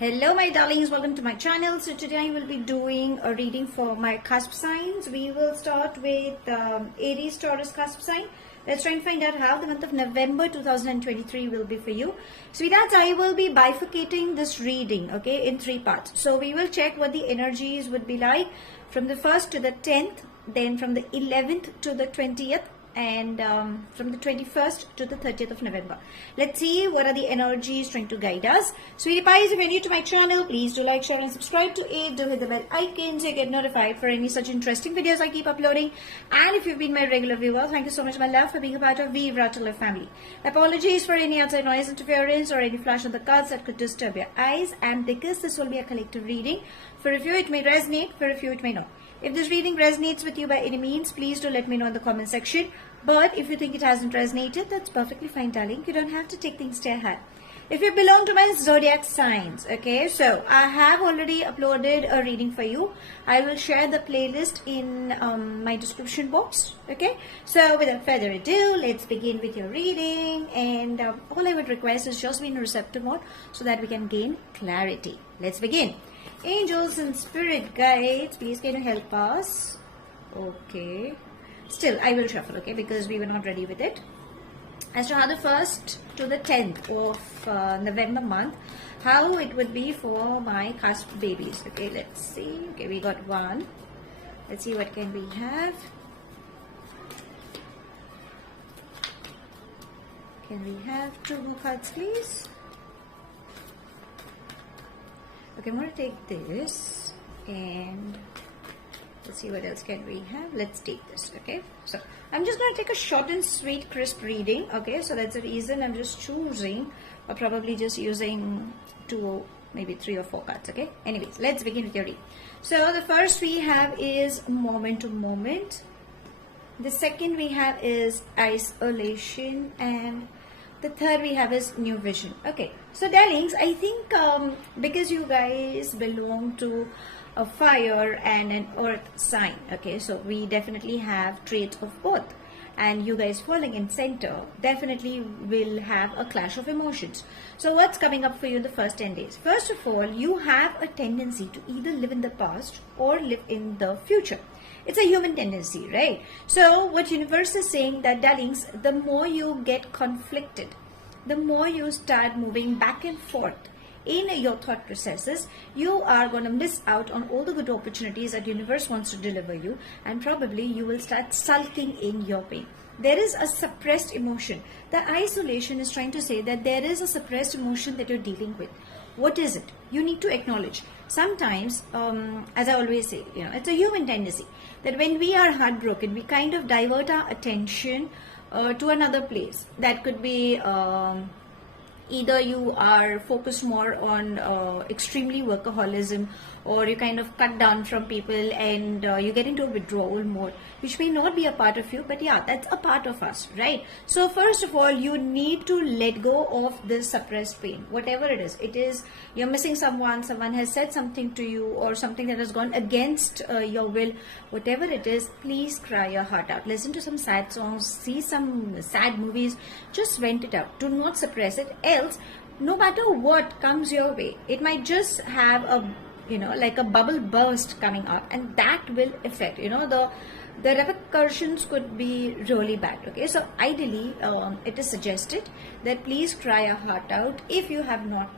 Hello my darlings, welcome to my channel. So today I will be doing a reading for my cusp signs. We will start with Aries, Taurus cusp sign. Let's try and find out how the month of November 2023 will be for you. Sweethearts, I will be bifurcating this reading, okay, in 3 parts. So we will check what the energies would be like from the 1st to the 10th, then from the 11th to the 20th, and from the 21st to the 30th of November. Let's see what are the energies trying to guide us. Sweetie pies, if you're new to my channel, please do like, share and subscribe to it. Do hit the bell icon so you get notified for any such interesting videos I keep uploading. And if you've been my regular viewer, thank you so much my love for being a part of the Virtue family. Apologies for any outside noise interference or any flash on the cards that could disturb your eyes, and because this will be a collective reading, for a few it may resonate, for a few it may not. If this reading resonates with you by any means, please do let me know in the comment section. But if you think it hasn't resonated, that's perfectly fine, darling. You don't have to take things to your heart. If you belong to my zodiac signs, okay, so I have already uploaded a reading for you. I will share the playlist in my description box, okay. So without further ado, let's begin with your reading. And all I would request is just be in a receptive mode so that we can gain clarity. Let's begin. Angels and spirit guides, please can you help us? Okay. Still, I will shuffle, okay, because we were not ready with it. As to how the 1st to the 10th of November month, how it would be for my cusp babies. Okay, let's see. Okay, we got 1. Let's see what can we have. Can we have 2 cards, please? Okay, I'm going to take this and let's see what else can we have. Let's take this, okay. So I'm just going to take a short and sweet crisp reading, okay. So that's the reason I'm just choosing or probably just using 2, maybe 3 or 4 cards, okay. Anyways, let's begin with your reading. So the first we have is moment to moment. The second we have is isolation, and the third we have is new vision. Okay, so darlings, I think because you guys belong to a fire and an earth sign, okay, so we definitely have traits of both, and you guys falling in center definitely will have a clash of emotions. So what's coming up for you in the first 10 days? First of all, you have a tendency to either live in the past or live in the future. It's a human tendency, right? So what universe is saying that, darlings, the more you get conflicted, the more you start moving back and forth in your thought processes, you are going to miss out on all the good opportunities that universe wants to deliver you, and probably you will start sulking in your pain. There is a suppressed emotion. The isolation is trying to say that there is a suppressed emotion that you're dealing with. What is it? You need to acknowledge. Sometimes, as I always say, you know, it's a human tendency that when we are heartbroken, we kind of divert our attention to another place. That could be either you are focused more on extremely workaholism, or you kind of cut down from people and you get into a withdrawal mode, which may not be a part of you, but yeah, that's a part of us, right? So first of all, you need to let go of this suppressed pain, whatever it is you're missing someone has said something to you, or something that has gone against your will, whatever it is, please cry your heart out. Listen to some sad songs, see some sad movies, just vent it out. Do not suppress it, else no matter what comes your way, it might just have a, you know, like a bubble burst coming up, and that will affect, you know, the repercussions could be really bad, okay. So ideally it is suggested that please cry your heart out if you have not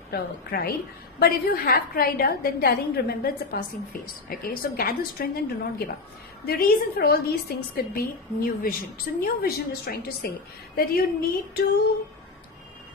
cried. But if you have cried out, then darling, remember it's a passing phase, okay. So gather strength and do not give up. The reason for all these things could be new vision. So new vision is trying to say that you need to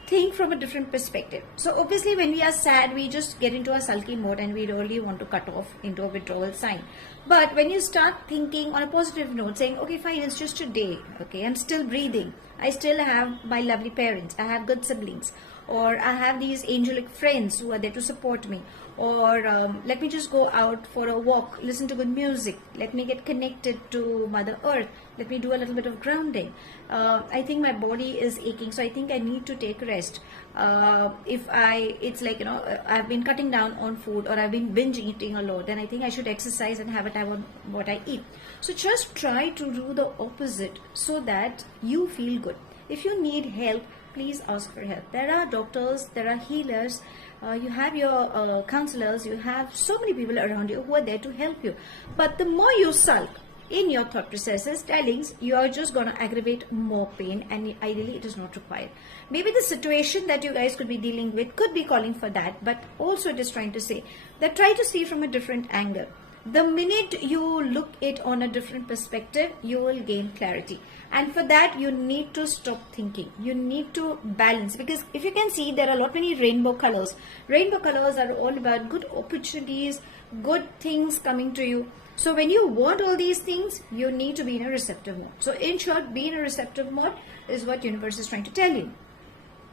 think from a different perspective. So obviously when we are sad, we just get into a sulky mode and we really want to cut off into a withdrawal sign. But when you start thinking on a positive note, saying, okay, fine, it's just a day, okay, I'm still breathing, I still have my lovely parents, I have good siblings, or I have these angelic friends who are there to support me, or let me just go out for a walk, listen to good music, let me get connected to Mother Earth, let me do a little bit of grounding. I think my body is aching, so I think I need to take rest. It's like, you know, I've been cutting down on food, or I've been binge eating a lot, then I think I should exercise and have a time on what I eat. So just try to do the opposite so that you feel good. If you need help, please ask for help. There are doctors, there are healers, you have your counselors, you have so many people around you who are there to help you. But the more you sulk in your thought processes, tellings, you are just going to aggravate more pain, and ideally it is not required. Maybe the situation that you guys could be dealing with could be calling for that, but also it is trying to say that try to see from a different angle. The minute you look it on a different perspective, you will gain clarity. And for that, you need to stop thinking. You need to balance, because if you can see, there are a lot many rainbow colors. Rainbow colors are all about good opportunities, good things coming to you. So when you want all these things, you need to be in a receptive mode. So in short, be in a receptive mode is what universe is trying to tell you.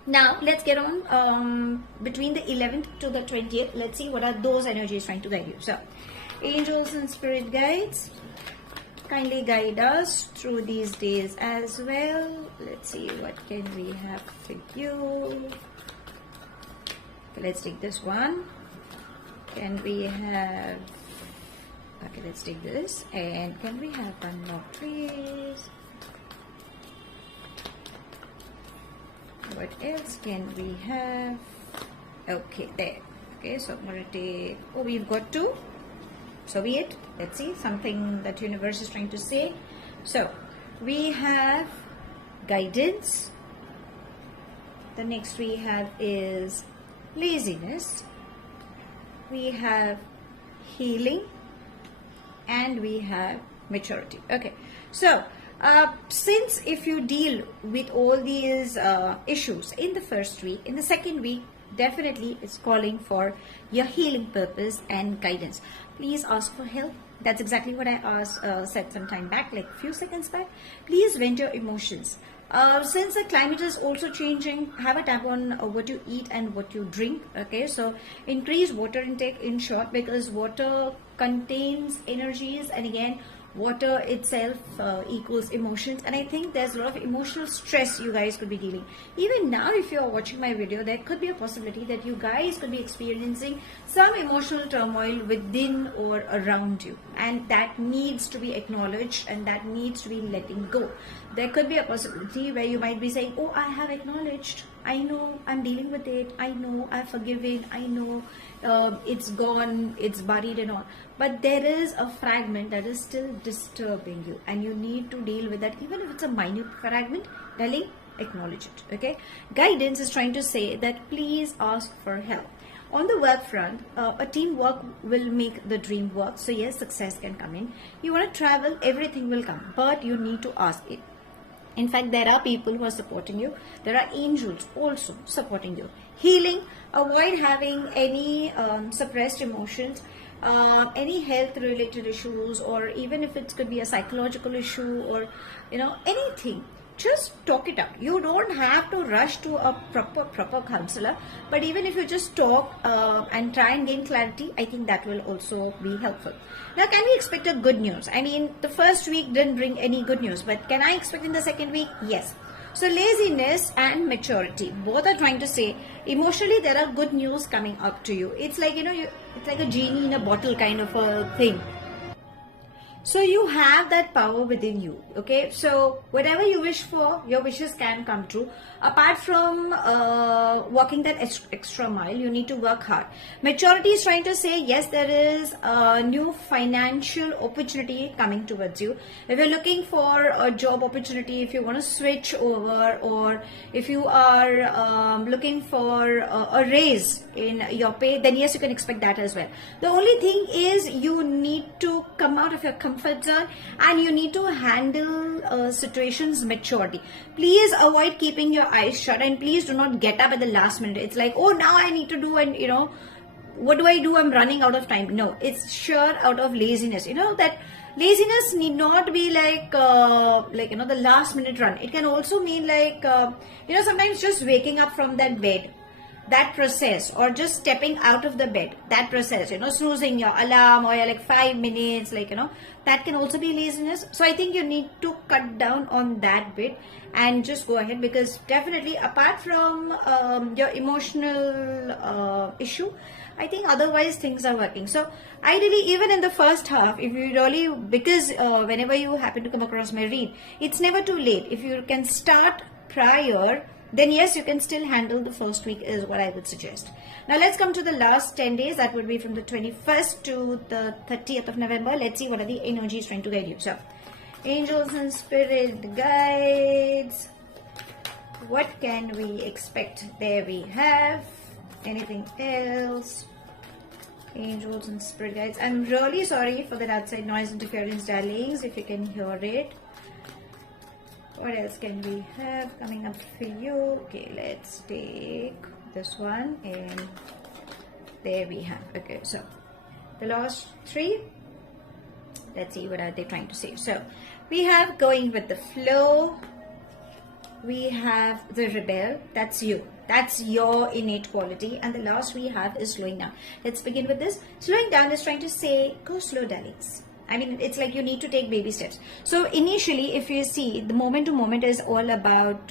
Now let's get on between the 11th to the 20th. Let's see what are those energies trying to guide you. So angels and spirit guides, kindly guide us through these days as well. Let's see what can we have for you. Okay, let's take this one. Can we have, okay, let's take this, and can we have one more please? What else can we have? Okay, there. Okay, so I'm going to take, oh, we've got two. So be it. Let's see something that universe is trying to say. So we have guidance. The next we have is laziness. We have healing, and we have maturity. Okay, so since if you deal with all these issues in the first week, in the second week, definitely it's calling for your healing purpose and guidance. Please ask for help. That's exactly what I said some time back, like a few seconds back. Please vent your emotions. Since the climate is also changing, have a tap on what you eat and what you drink. Okay, so increase water intake in short, because water contains energies, and again, water itself equals emotions, and I think there's a lot of emotional stress you guys could be dealing. Even now, if you're watching my video, there could be a possibility that you guys could be experiencing some emotional turmoil within or around you, and that needs to be acknowledged, and that needs to be letting go. There could be a possibility where you might be saying, oh, I have acknowledged, I know I'm dealing with it, I know I've forgiven, I know it's gone, it's buried and all, but there is a fragment that is still disturbing you, and you need to deal with that. Even if it's a minute fragment, telling, acknowledge it. Okay, guidance is trying to say that please ask for help. On the work front, a teamwork will make the dream work. So yes, success can come in. You want to travel, everything will come, but you need to ask it. In fact, there are people who are supporting you. There are angels also supporting you. Healing, avoid having any suppressed emotions, any health related issues, or even if it could be a psychological issue, or anything. Just talk it out. You don't have to rush to a proper counselor, but even if you just talk and try and gain clarity, I think that will also be helpful. Now, can we expect a good news? I mean, the first week didn't bring any good news, but can I expect in the second week? Yes. So laziness and maturity, both are trying to say emotionally there are good news coming up to you. It's like, it's like a genie in a bottle kind of a thing. So you have that power within you. Okay, so whatever you wish for, your wishes can come true. Apart from walking that extra mile, you need to work hard. Maturity is trying to say, yes, there is a new financial opportunity coming towards you. If you're looking for a job opportunity, if you want to switch over, or if you are looking for a raise in your pay, then yes, you can expect that as well. The only thing is you need to come out of your comfort zone, and you need to handle situations maturely. Please avoid keeping your eyes shut, and please do not get up at the last minute. It's like, oh, now I need to do, and what do I do? I'm running out of time. No, it's sure out of laziness. That laziness need not be like the last minute run. It can also mean like sometimes just waking up from that bed, that process, or just stepping out of the bed, that process, snoozing your alarm, or you're like 5 minutes, that can also be laziness. So I think you need to cut down on that bit and just go ahead, because definitely apart from your emotional issue, I think otherwise things are working. So ideally, even in the first half, if you really, because whenever you happen to come across my read, it's never too late. If you can start prior then yes, you can still handle the first week is what I would suggest. Now let's come to the last 10 days. That would be from the 21st to the 30th of November. Let's see what are the energies trying to guide you. So, angels and spirit guides. What can we expect? There we have. Anything else? Angels and spirit guides. I'm really sorry for that outside noise interference, darlings, if you can hear it. What else can we have coming up for you? Okay, let's take this one, and there we have. Okay, so the last three, let's see what are they trying to say. So we have going with the flow, we have the rebel, that's you, that's your innate quality, and the last we have is slowing down. Let's begin with this. Slowing down is trying to say go slow, darlings. I mean, it's like you need to take baby steps. So initially, if you see, the moment to moment is all about,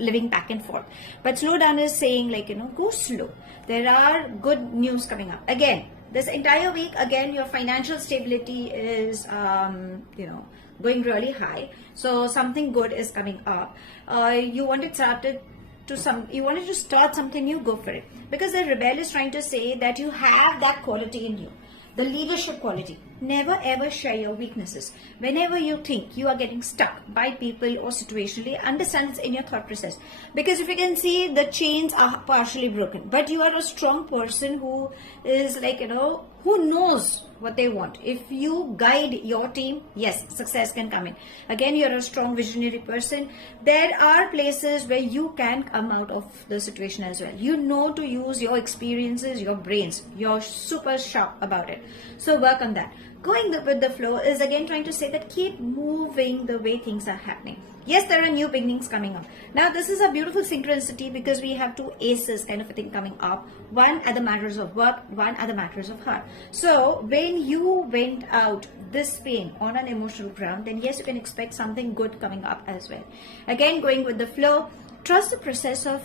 living back and forth. But slow down is saying like, go slow. There are good news coming up. Again, this entire week, again, your financial stability is, going really high. So something good is coming up. You wanted to start something new, go for it. Because the rebel is trying to say that you have that quality in you. The leadership quality. Never ever share your weaknesses. Whenever you think you are getting stuck by people or situationally, understand it's in your thought process. Because if you can see, the chains are partially broken. But you are a strong person who is like, who knows what they want. If you guide your team, yes, success can come in. Again, you're a strong visionary person. There are places where you can come out of the situation as well. You know to use your experiences, your brains. You're super sharp about it. So work on that. Going with the flow is again trying to say that keep moving the way things are happening. Yes, there are new beginnings coming up. Now, this is a beautiful synchronicity because we have two aces kind of a thing coming up. One are the matters of work, one are the matters of heart. So, when you went out this pain on an emotional ground, then yes, you can expect something good coming up as well. Again, going with the flow. Trust the process of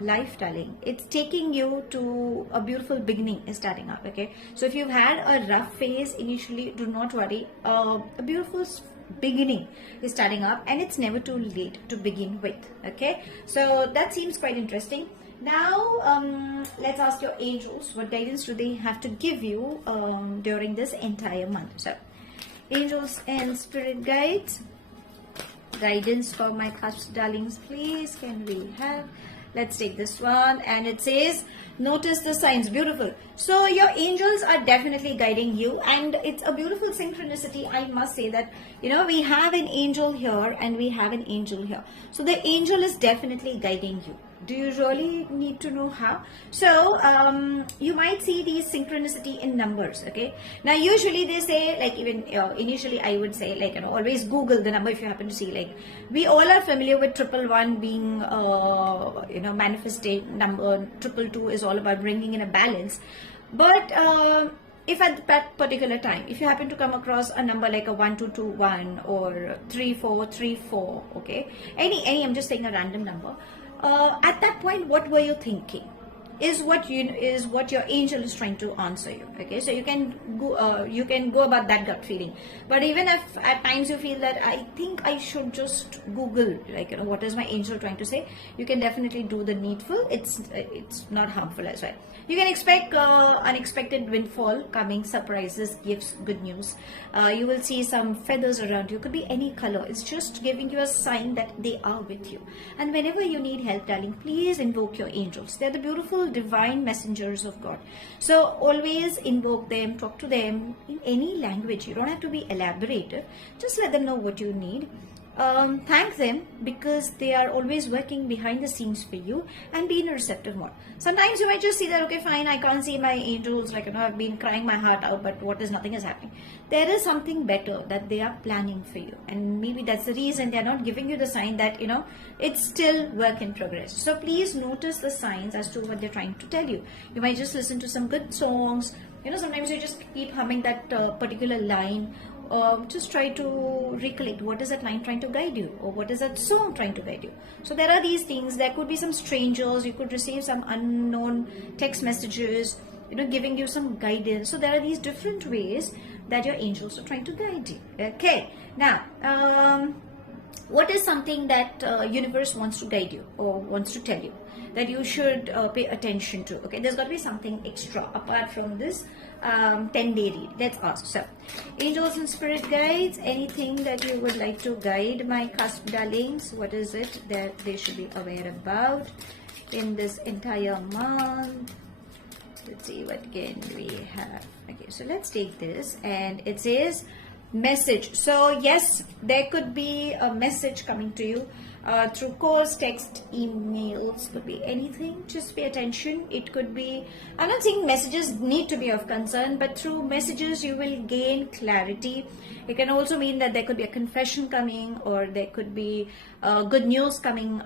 life, darling. It's taking you to a beautiful beginning is starting up, okay? So if you've had a rough phase initially, do not worry. A beautiful beginning is starting up, and it's never too late to begin with, okay? So that seems quite interesting. Now, let's ask your angels, what guidance do they have to give you during this entire month? So, angels and spirit guides. Guidance for my Cusp darlings, please. Can we have? Let's take this one, and it says notice the signs. Beautiful. So your angels are definitely guiding you, and it's a beautiful synchronicity. I must say that we have an angel here and we have an angel here. So the angel is definitely guiding you. Do you really need to know how? So you might see these synchronicity in numbers, okay? Now usually they say, like, even initially I would say, like, always Google the number if you happen to see, like, we all are familiar with 111 being manifested number. 222 is all about bringing in a balance. But if at that particular time, if you happen to come across a number like a 1221 or 3434, okay, any I'm just saying a random number. At that point, what were you thinking? Is what your angel is trying to answer you. Okay, so you can go about that gut feeling. But even if at times you feel that I think I should just Google, like, what is my angel trying to say, you can definitely do the needful. It's not harmful as well. You can expect unexpected windfall coming, surprises, gifts, good news. You will see some feathers around you. Could be any color. It's just giving you a sign that they are with you. And whenever you need help, darling, please invoke your angels. They're the beautiful divine messengers of God. So always invoke them, talk to them in any language. You don't have to be elaborative. Just let them know what you need. Thank them because they are always working behind the scenes for you, and be in a receptive mode. Sometimes you might just see that, okay, fine, I can't see my angels, like, I've been crying my heart out, but nothing is happening. There is something better that they are planning for you, and maybe that's the reason they're not giving you the sign that, it's still work in progress. So please notice the signs as to what they're trying to tell you. You might just listen to some good songs. Sometimes you just keep humming that particular line. Just try to recollect what is that line trying to guide you, or what is that song trying to guide you. So there are these things. There could be some strangers. You could receive some unknown text messages, giving you some guidance. So there are these different ways that your angels are trying to guide you. Okay. Now, what is something that universe wants to guide you or wants to tell you that you should pay attention to? Okay, there's got to be something extra apart from this 10-day read. Let's ask. So, angels and spirit guides, anything that you would like to guide my cusp darlings? What is it that they should be aware about in this entire month? Let's see, what can we have? Okay, so let's take this, and it says message. So yes, there could be a message coming to you through calls, text, emails, could be anything. Just pay attention. It could be, I'm not saying messages need to be of concern, but through messages you will gain clarity. It can also mean that there could be a confession coming, or there could be good news coming.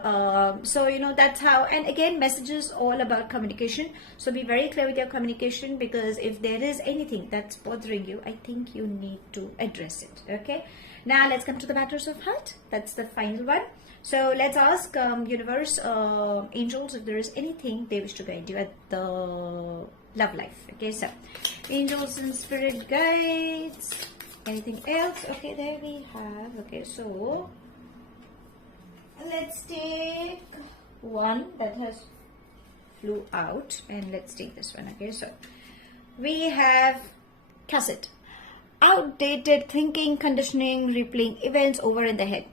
So you know, that's how. And again, messages all about communication, so be very clear with your communication, because if there is anything that's bothering you, I think you need to address it. Okay, now let's come to the matters of heart. That's the final one. So let's ask universe, angels, if there is anything they wish to guide you at the love life. Okay, so angels and spirit guides, anything else? Okay, there we have. Okay, so let's take one that has flew out, and let's take this one. Okay, so we have Cusp. Outdated thinking, conditioning, replaying events over in the head.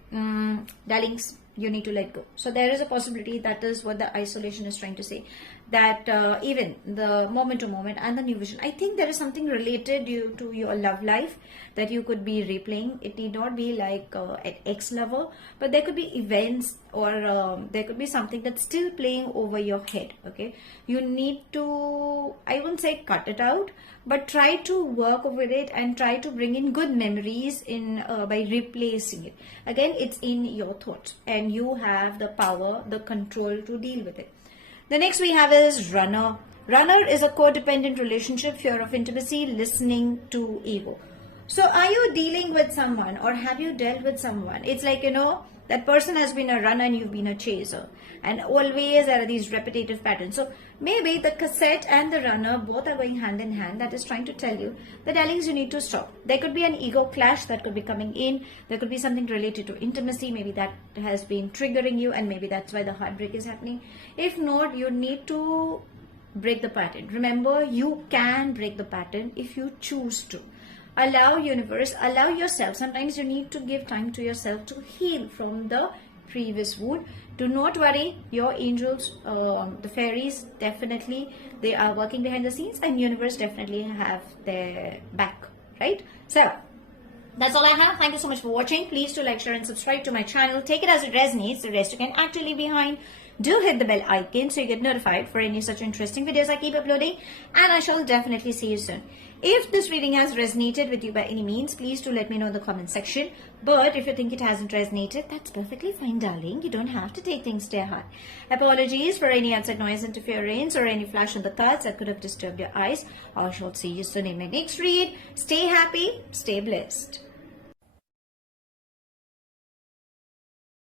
Darlings, you need to let go. So there is a possibility, that is what the isolation is trying to say, that even the moment to moment and the new vision, I think there is something related to your love life that you could be replaying. It need not be like at X level, but there could be events, or there could be something that's still playing over your head. Okay, you need to, I wouldn't say cut it out, but try to work with it and try to bring in good memories in by replacing it. Again, it's in your thoughts, and you have the power, the control to deal with it. The next we have is runner. Runner is a codependent relationship, fear of intimacy, listening to ego. So are you dealing with someone, or have you dealt with someone? It's like, you know, that person has been a runner and you've been a chaser, and always there are these repetitive patterns. So maybe the cassette and the runner both are going hand in hand. That is trying to tell you that, darlings, you need to stop. There could be an ego clash that could be coming in. There could be something related to intimacy. Maybe that has been triggering you, and maybe that's why the heartbreak is happening. If not, you need to break the pattern. Remember, you can break the pattern if you choose to. Allow universe, allow yourself. Sometimes you need to give time to yourself to heal from the previous wound. Do not worry, your angels, the fairies, definitely they are working behind the scenes, and universe definitely have their back, right? So that's all I have. Thank you so much for watching. Please do like, share and subscribe to my channel. Take it as it resonates. The rest you can actually leave behind. Do hit the bell icon so you get notified for any such interesting videos I keep uploading, and I shall definitely see you soon. If this reading has resonated with you by any means, please do let me know in the comment section. But if you think it hasn't resonated, that's perfectly fine, darling. You don't have to take things to your heart. Apologies for any outside noise, interference, or any flash on the cards that could have disturbed your eyes. I shall see you soon in my next read. Stay happy, stay blessed.